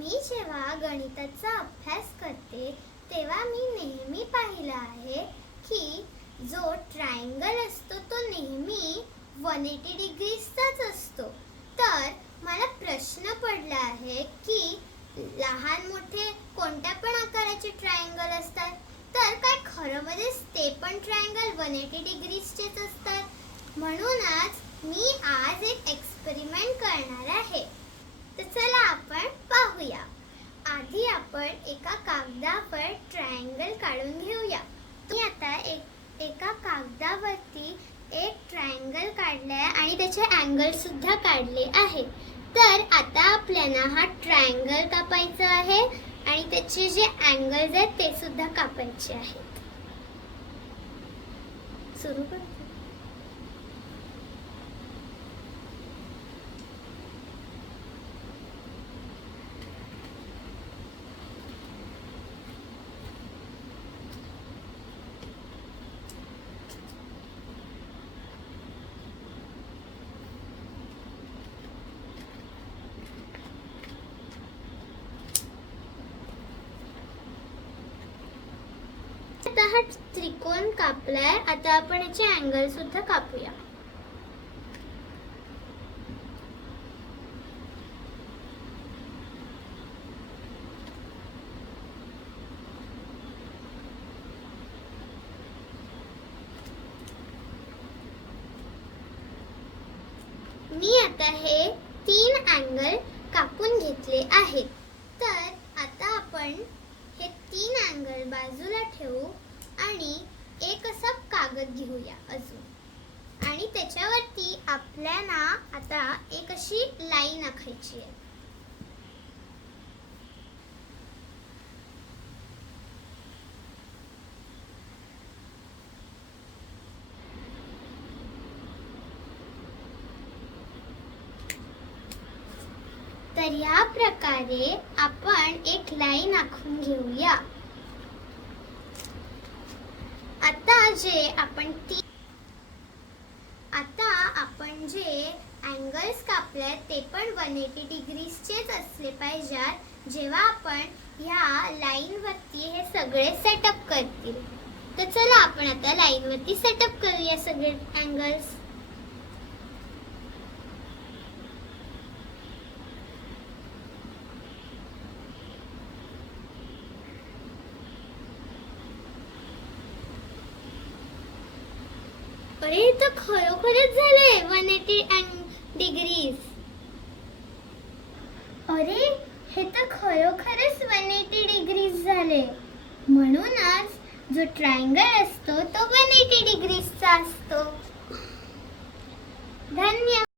मी जेव्हा गणिताचा अभ्यास करते तेव्हा मी नेहमी पाहिलं आहे की जो ट्रायंगल असतो तो नेहमी 180 डिग्रीचाच असतो. तर मला प्रश्न पडला आहे की लहान मोठे कोणत्या पण आकाराचे ट्रायंगल असतात, तर काय खरंमध्येच ते पण ट्रायंगल 180 डिग्रीचेच असतात? म्हणूनच मी आज एक एक्सपेरिमेंट करणार आहे. तर चला आपण पाहूया. आधी आपण एका कागदावर ट्रायंगल काढून घेऊया. मी आता एका कागदावरती एक ट्रायंगल काढलाय आणि त्याचे अँगल सुद्धा काढले आहे. तर आता आपल्याला हा ट्रायंगल कापायचा आहे आणि त्याचे जे अँगल्स आहेत ते सुद्धा कापायचे आहेत. सुरू करू. आता हा त्रिकोण कापलाय. आता आपण याचे अँगल सुद्धा कापूया. मी आता हे 3 अँगल कापून घेतले आहेत. तर आता आपण हे 3 अँगल बाजूला ठेवू आणि एक असा कागद घेऊया अजून, आणि त्याच्यावरती आपल्याला आता एक अशी लाईन आखायची आहे. तर या प्रकारे आपण एक लाईन आखून घेऊया. आता आपण जे अँगल्स कापले ते पण 180 डिग्रीचेच असले पाहिजेत जेव्हा आपण ह्या लाईन वरती हे सगळे सेटअप करतील. तर चला आपण आता लाईन वरती सेटअप करूया सगळे अँगल्स. अरे तर खरोखरच झालंय 180 डिग्रीज. अरे हे तर खरोखरच 180 डिग्रीज झाले. म्हणूनच जो ट्रायंगल असतो तो 180 डिग्रीजचा असतो.